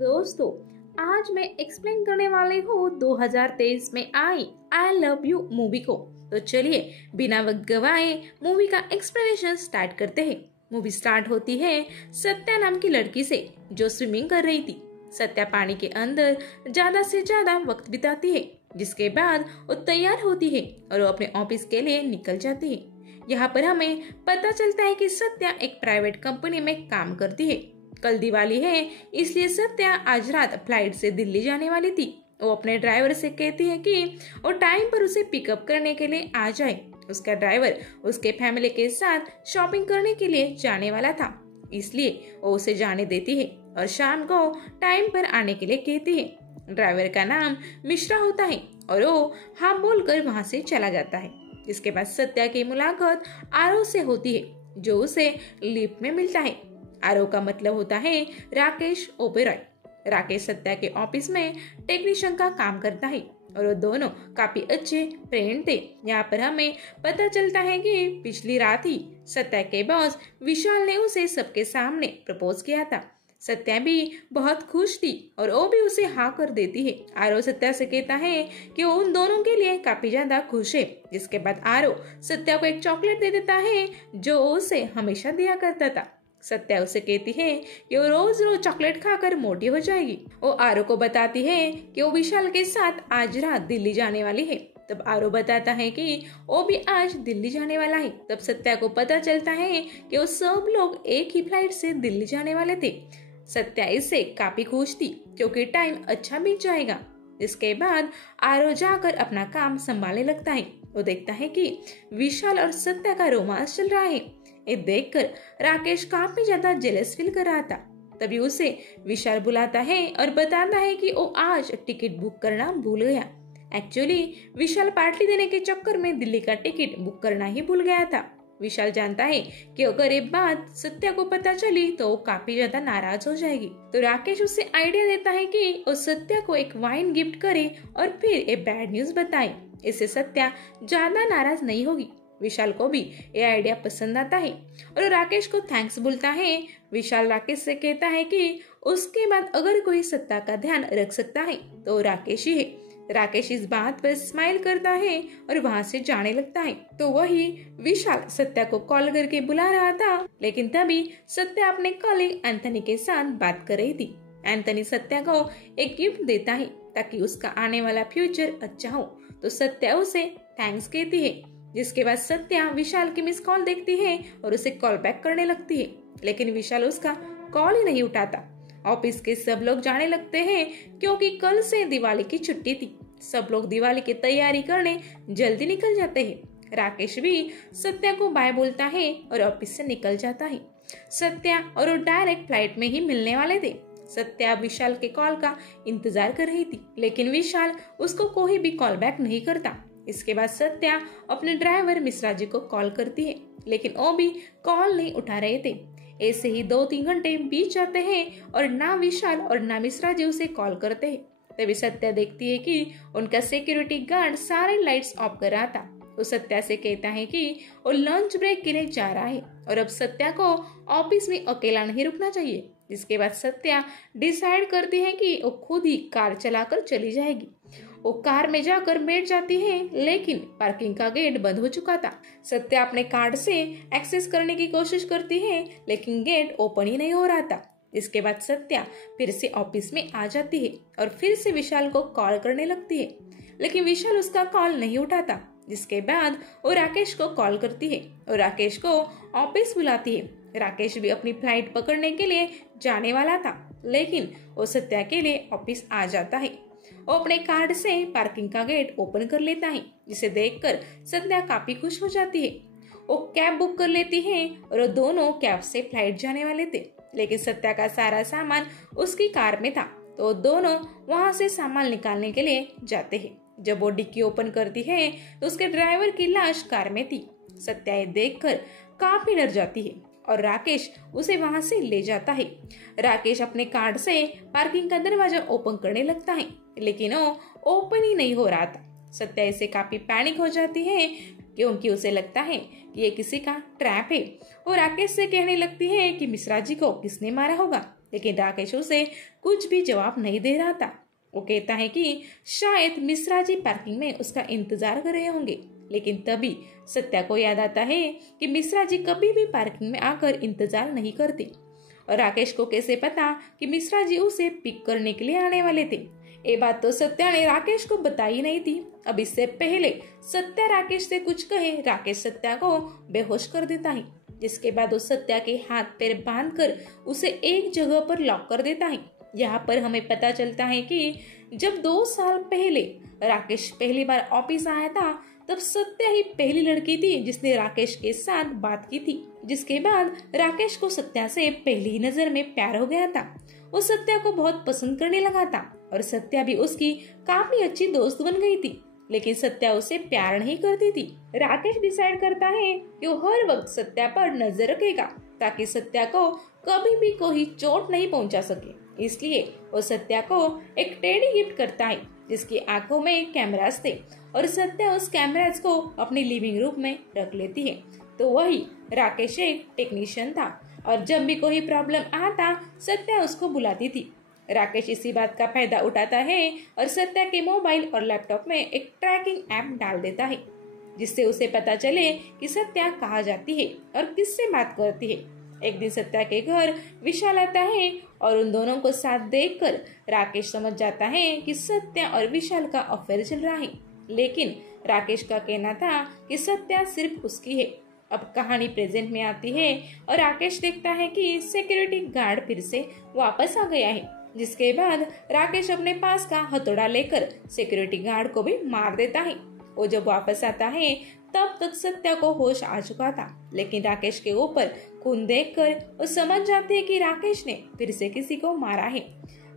दोस्तों, आज मैं एक्सप्लेन करने वाली हूँ 2023 में आई आई लव यू मूवी को। तो चलिए बिना वक्त गवाए मूवी का एक्सप्लेनेशन स्टार्ट करते हैं। मूवी स्टार्ट होती है सत्या नाम की लड़की से जो स्विमिंग कर रही थी। सत्या पानी के अंदर ज्यादा से ज्यादा वक्त बिताती है, जिसके बाद वो तैयार होती है और वो अपने ऑफिस के लिए निकल जाती है। यहाँ पर हमें पता चलता है कि सत्या एक प्राइवेट कंपनी में काम करती है। कल दिवाली है, इसलिए सत्या आज रात फ्लाइट से दिल्ली जाने वाली थी। वो अपने ड्राइवर से कहती है कि वो टाइम पर उसे पिकअप करने के लिए आ जाए। उसका ड्राइवर उसके फैमिली के साथ शॉपिंग करने के लिए जाने वाला था, इसलिए वो उसे जाने देती है और शाम को टाइम पर आने के लिए कहती है। ड्राइवर का नाम मिश्रा होता है और वो हाँ बोलकर वहाँ से चला जाता है। इसके बाद सत्या की मुलाकात आरव से होती है, जो उसे लिफ्ट में मिलता है। आरव का मतलब होता है राकेश ओबेरॉय। राकेश सत्या के ऑफिस में टेक्नीशियन का काम करता है और वो दोनों काफी अच्छे फ्रेंड थे। यहाँ पर हमें पता चलता है कि पिछली रात ही सत्या के बॉस विशाल ने उसे सबके सामने प्रपोज किया था। सत्या भी बहुत खुश थी और वो भी उसे हाँ कर देती है। आरव सत्या से कहता है कि वो उन दोनों के लिए काफी ज्यादा खुश है। जिसके बाद आरव सत्या को एक चॉकलेट दे देता है जो उसे हमेशा दिया करता था। सत्या उसे कहती है कि वो रोज रोज चॉकलेट खाकर मोटी हो जाएगी। वो आरव को बताती है कि वो विशाल के साथ आज रात दिल्ली जाने वाली है। तब आरव बताता है कि वो भी आज दिल्ली जाने वाला है। तब सत्या को पता चलता है कि वो सब लोग एक ही फ्लाइट से दिल्ली जाने वाले थे। सत्या इससे काफी खुश थी क्योंकि टाइम अच्छा बीत जाएगा। इसके बाद आरव जाकर अपना काम संभालने लगता है। वो देखता है कि विशाल और सत्या का रोमांस चल रहा है। ये देखकर राकेश काफी ज्यादा जेलस फील कर रहा था। तभी उसे विशाल बुलाता है और बताता है कि वो आज टिकट बुक करना भूल गया। एक्चुअली विशाल पार्टी देने के चक्कर में दिल्ली का टिकट बुक करना ही भूल गया था। विशाल जानता है कि अगर ये बात सत्या को पता चली तो वो काफी ज्यादा नाराज हो जाएगी। तो राकेश उसे आइडिया देता है कि वो सत्या को एक वाइन गिफ्ट करे और फिर ये बैड न्यूज बताए। इससे सत्या ज्यादा नाराज नहीं होगी। विशाल को भी ये आइडिया पसंद आता है और राकेश को थैंक्स बोलता है। विशाल राकेश से कहता है कि उसके बाद अगर कोई सत्या का ध्यान रख सकता है तो राकेश ही है। राकेश इस बात पर स्माइल करता है और वहाँ से जाने लगता है। तो वही विशाल सत्या को कॉल करके बुला रहा था, लेकिन तभी सत्या अपने कॉलीग एंथनी के साथ बात कर रही थी। एंथनी सत्या को एक गिफ्ट देता है ताकि उसका आने वाला फ्यूचर अच्छा हो। तो सत्या उसे थैंक्स कहती है। जिसके बाद सत्या विशाल की मिस कॉल देखती है और उसे कॉल बैक करने लगती है, लेकिन विशाल उसका कॉल ही नहीं उठाता। ऑफिस के सब लोग जाने लगते हैं क्योंकि कल से दिवाली की छुट्टी थी। सब लोग दिवाली की तैयारी करने जल्दी निकल जाते हैं। राकेश भी सत्या को बाय बोलता है और ऑफिस से निकल जाता है। सत्या और वो डायरेक्ट फ्लाइट में ही मिलने वाले थे। सत्या विशाल के कॉल का इंतजार कर रही थी, लेकिन विशाल उसको कोई भी कॉल बैक नहीं करता। इसके बाद सत्या अपने ड्राइवर मिश्रा जी को कॉल करती है, लेकिन वो भी कॉल नहीं उठा रहे थे। ऐसे ही 2-3 घंटे बीत जाते हैं और ना विशाल और ना मिश्रा जी उसे कॉल करते हैं। तभी सत्या देखती है कि उनका सिक्योरिटी गार्ड सारे लाइट्स ऑफ कर रहा था। वो सत्या से कहता है कि वो लंच ब्रेक के लिए जा रहा है और अब सत्या को ऑफिस में अकेला नहीं रुकना चाहिए। जिसके बाद सत्या डिसाइड करती है कि वो खुद ही कार चलाकर चली जाएगी। वो कार में जाकर बैठ जाती है, लेकिन पार्किंग का गेट बंद हो चुका था। सत्या अपने कार्ड से एक्सेस करने की कोशिश करती है, लेकिन गेट ओपन ही नहीं हो रहा था। इसके बाद सत्या फिर से ऑफिस में आ जाती है और फिर से विशाल को कॉल करने लगती है, लेकिन विशाल उसका कॉल नहीं उठाता। जिसके बाद वो राकेश को कॉल करती है और राकेश को ऑफिस बुलाती है। राकेश भी अपनी फ्लाइट पकड़ने के लिए जाने वाला था, लेकिन वो सत्या के लिए ऑफिस आ जाता है। वो अपने कार्ड से पार्किंग का गेट ओपन कर लेता है, जिसे देखकर सत्या काफी खुश हो जाती है। वो कैब बुक कर लेती है और वो दोनों कैब से फ्लाइट जाने वाले थे, लेकिन सत्या का सारा सामान उसकी कार में था। तो दोनों वहां से सामान निकालने के लिए जाते हैं। जब वो डिक्की ओपन करती है तो उसके ड्राइवर की लाश कार में थी। सत्या ये देखकर काफी डर जाती है और राकेश उसे वहां से ले जाता है। राकेश अपने कार्ड से पार्किंग का दरवाजा ओपन करने लगता है, लेकिन वो ओपन ही नहीं हो रहा था। सत्या इसे काफी पैनिक हो जाती है क्योंकि उसे लगता है कि ये किसी का ट्रैप है। वो राकेश से कहने लगती है कि मिश्रा जी को किसने मारा होगा। लेकिन राकेश उसे कुछ भी जवाब नहीं दे रहा था। वो कहता है कि शायद मिश्रा जी पार्किंग में उसका इंतजार कर रहे होंगे, लेकिन तभी सत्या को याद आता है कि मिश्रा जी कभी भी पार्किंग में आकर इंतजार नहीं करते। और राकेश को कैसे पता कि मिश्रा जी उसे पिक करने के लिए आने वाले थे? ये बात तो सत्या ने राकेश को बताई नहीं थी। अब इससे पहले सत्या राकेश से कुछ कहे, राकेश सत्या को बेहोश कर देता है, जिसके बाद वो सत्या के हाथ पैर बांधकर उसे एक जगह पर लॉक कर देता है। यहाँ पर हमें पता चलता है कि जब 2 साल पहले राकेश पहली बार ऑफिस आया था, तब सत्या ही पहली लड़की थी जिसने राकेश के साथ बात की थी। जिसके बाद राकेश को सत्या से पहली नजर में प्यार हो गया था। वो सत्या को बहुत पसंद करने लगा था और सत्या भी उसकी काफी अच्छी दोस्त बन गई थी, लेकिन सत्या उसे प्यार नहीं करती थी। राकेश डिसाइड करता है कि वो हर वक्त सत्या पर नजर रखेगा ताकि सत्या को कभी भी कोई चोट नहीं पहुंचा सके। इसलिए वो सत्या को एक टेडी गिफ्ट करता है जिसकी आंखों में कैमरास थे और सत्या उस कैमरास को अपनी लिविंग रूम में रख लेती है। तो वही राकेश एक टेक्नीशियन था और जब भी कोई प्रॉब्लम आता सत्या उसको बुलाती थी। राकेश इसी बात का फायदा उठाता है और सत्या के मोबाइल और लैपटॉप में एक ट्रैकिंग ऐप डाल देता है, जिससे उसे पता चले कि सत्या कहाँ जाती है और किससे बात करती है। एक दिन सत्या के घर विशाल आता है और उन दोनों को साथ देखकर राकेश समझ जाता है कि सत्या और विशाल का अफेयर चल रहा है, लेकिन राकेश का कहना था कि सत्या सिर्फ उसकी है। अब कहानी प्रेजेंट में आती है और राकेश देखता है कि सिक्योरिटी गार्ड फिर से वापस आ गया है, जिसके बाद राकेश अपने पास का हथौड़ा लेकर सिक्योरिटी गार्ड को भी मार देता है। वो जब वापस आता है तब तक सत्या को होश आ चुका था, लेकिन राकेश के ऊपर खून देखकर वो समझ जाती है कि राकेश ने फिर से किसी को मारा है।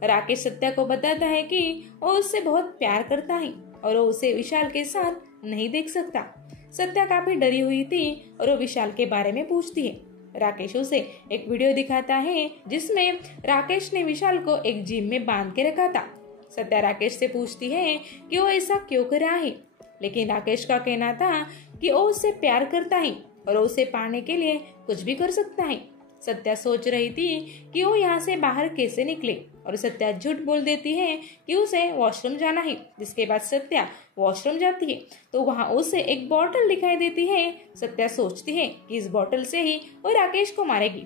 राकेश सत्या को बताता है कि वो उससे बहुत प्यार करता है और वो उसे विशाल के साथ नहीं देख सकता। सत्या काफी डरी हुई थी और वो विशाल के बारे में पूछती है। राकेश उसे एक वीडियो दिखाता है जिसमें राकेश ने विशाल को एक जिम में बांध के रखा था। सत्या राकेश से पूछती है कि वो ऐसा क्यों कर रहा है, लेकिन राकेश का कहना था कि वो उससे प्यार करता है और उसे पाने के लिए कुछ भी कर सकता है। सत्या सोच रही थी कि वो यहाँ से बाहर कैसे निकले और सत्या झूठ बोल देती है कि उसे वॉशरूम जाना है। जिसके बाद सत्या वॉशरूम जाती है तो वहाँ उसे एक बोतल दिखाई देती है। सत्या सोचती है कि इस बोतल से ही वो राकेश को मारेगी।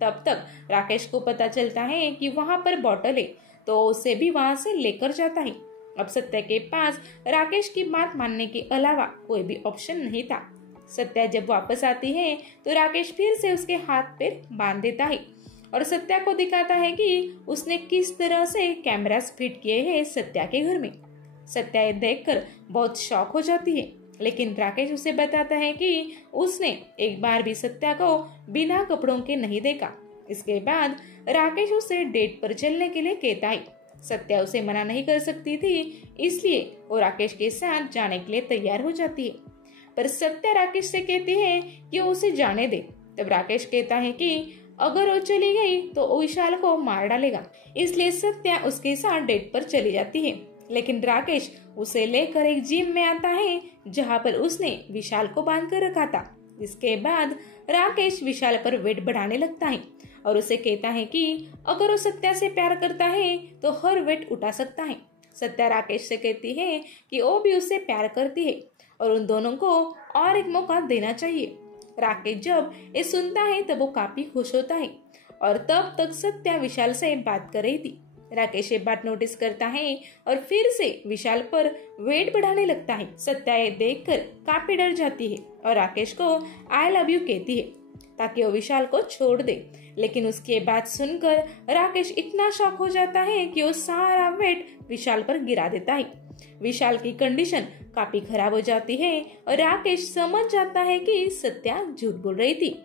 तब तक राकेश को पता चलता है कि वहाँ पर बोतल है, तो उसे भी वहाँ से लेकर जाता है। अब सत्या के पास राकेश की बात मानने के अलावा कोई भी ऑप्शन नहीं था। सत्या जब वापस आती है तो राकेश फिर से उसके हाथ पैर बांध देता है और सत्या को दिखाता है कि उसने किस तरह से कैमरास फिट किए हैं सत्या के घर में। सत्या ये देखकर बहुत शॉक हो जाती है, लेकिन राकेश उसे बताता है कि उसने एक बार भी सत्या को बिना कपड़ों के नहीं देखा। इसके बाद राकेश उसे डेट पर चलने के लिए कहता है। सत्या उसे मना नहीं कर सकती थी, इसलिए वो राकेश के साथ जाने के लिए तैयार हो जाती है, पर सत्या राकेश से कहती है कि वो उसे जाने दे। तब राकेश कहता है कि अगर वो चली गई तो वो विशाल को मार डालेगा, इसलिए सत्या उसके साथ डेट पर चली जाती है। लेकिन राकेश उसे लेकर एक जिम में आता है जहाँ पर उसने विशाल को बांध कर रखा था। इसके बाद राकेश विशाल पर वेट बढ़ाने लगता है और उसे कहता है कि अगर वो सत्या से प्यार करता है तो हर वेट उठा सकता है। सत्या राकेश से कहती है कि वो भी उससे प्यार करती है और उन दोनों को और एक मौका देना चाहिए। राकेश जब ये सुनता है तब वो काफी खुश होता है और तब तक सत्या विशाल से बात कर रही थी। राकेश ये बात नोटिस करता है और फिर से विशाल पर वेट बढ़ाने लगता है। सत्या ये देखकर काफी डर जाती है और राकेश को आई लव यू कहती है ताकि वो विशाल को छोड़ दे, लेकिन उसकी बात सुनकर राकेश इतना शॉक हो जाता है कि वो सारा वेट विशाल पर गिरा देता है। विशाल की कंडीशन काफी खराब हो जाती है और राकेश समझ जाता है कि सत्या झूठ बोल रही थी,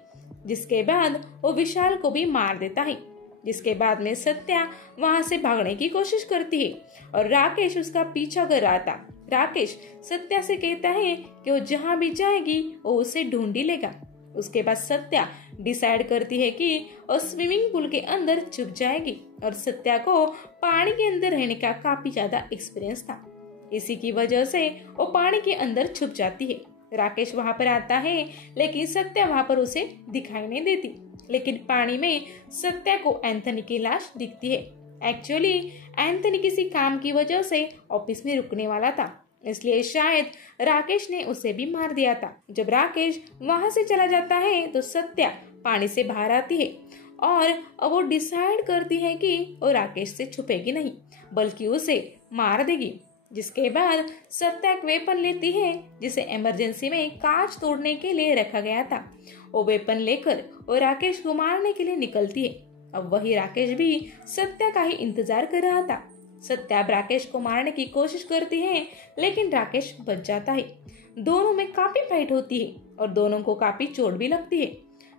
जिसके बाद वो विशाल को भी मार देता है। जिसके बाद में सत्या वहां से भागने की कोशिश करती है और राकेश उसका पीछा कर रहा था। राकेश सत्या से कहता है कि वो जहाँ भी जाएगी वो उसे ढूंढ ही लेगा। उसके बाद सत्या डिसाइड करती है कि वो स्विमिंग पूल के अंदर छुप जाएगी और सत्या को पानी के अंदर रहने का काफी ज्यादा एक्सपीरियंस था। इसी की वजह से वो पानी के अंदर छुप जाती है। राकेश वहां पर आता है, लेकिन सत्या वहां पर उसे दिखाई नहीं देती। लेकिन पानी में सत्या को एंथनी की लाश दिखती है। एक्चुअली एंथनी किसी काम की वजह से ऑफिस में रुकने वाला था, इसलिए शायद राकेश ने उसे भी मार दिया था। जब राकेश वहां से चला जाता है तो सत्या पानी से बाहर आती है और वो डिसाइड करती है कि वो राकेश से छुपेगी नहीं, बल्कि उसे मार देगी। जिसके बाद सत्या एक वेपन लेती है जिसे इमरजेंसी में कांच तोड़ने के लिए रखा गया था। वो वेपन लेकर वो राकेश को मारने के लिए निकलती है। अब वही राकेश भी सत्या का ही इंतजार कर रहा था। सत्या राकेश को मारने की कोशिश करती है, लेकिन राकेश बच जाता है। दोनों में काफी फाइट होती है और दोनों को काफी चोट भी लगती है।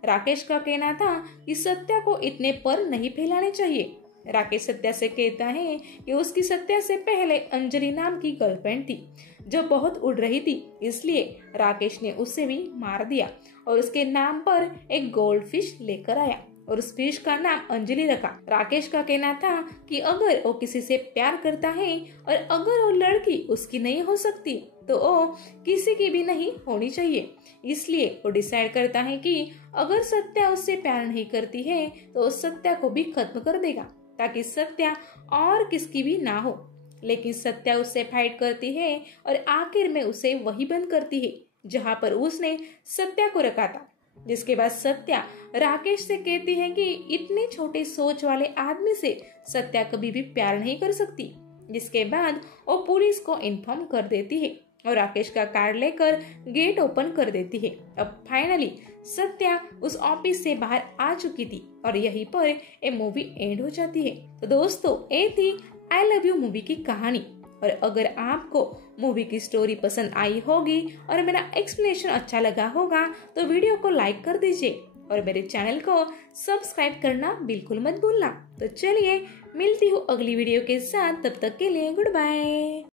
राकेश का कहना था कि सत्या को इतने पर नहीं फैलाने चाहिए। राकेश सत्या से कहता है कि उसकी सत्या से पहले अंजलि नाम की गर्लफ्रेंड थी जो बहुत उड़ रही थी, इसलिए राकेश ने उसे भी मार दिया और उसके नाम पर एक गोल्ड फिश लेकर आया और उस फिश का नाम अंजलि रखा। राकेश का कहना था कि अगर वो किसी से प्यार करता है और अगर वो लड़की उसकी नहीं हो सकती तो वो किसी की भी नहीं होनी चाहिए। इसलिए वो डिसाइड करता है कि अगर सत्या उससे प्यार नहीं करती है तो सत्या को भी खत्म कर देगा, ताकि सत्या और किसकी भी ना हो। लेकिन सत्या उससे फाइट करती है और आखिर में उसे वही बंद करती है जहाँ पर उसने सत्या को रखा था। जिसके बाद सत्या राकेश से कहती है कि इतने छोटे सोच वाले आदमी से सत्या कभी भी प्यार नहीं कर सकती। जिसके बाद वो पुलिस को इन्फॉर्म कर देती है और राकेश का कार्ड लेकर गेट ओपन कर देती है। अब फाइनली सत्या उस ऑफिस से बाहर आ चुकी थी और यहीं पर ये मूवी एंड हो जाती है। तो दोस्तों, ये थी आई लव यू मूवी की कहानी। और अगर आपको मूवी की स्टोरी पसंद आई होगी और मेरा एक्सप्लेनेशन अच्छा लगा होगा तो वीडियो को लाइक कर दीजिए और मेरे चैनल को सब्सक्राइब करना बिल्कुल मत भूलना। तो चलिए मिलती हूँ अगली वीडियो के साथ, तब तक के लिए गुड बाय।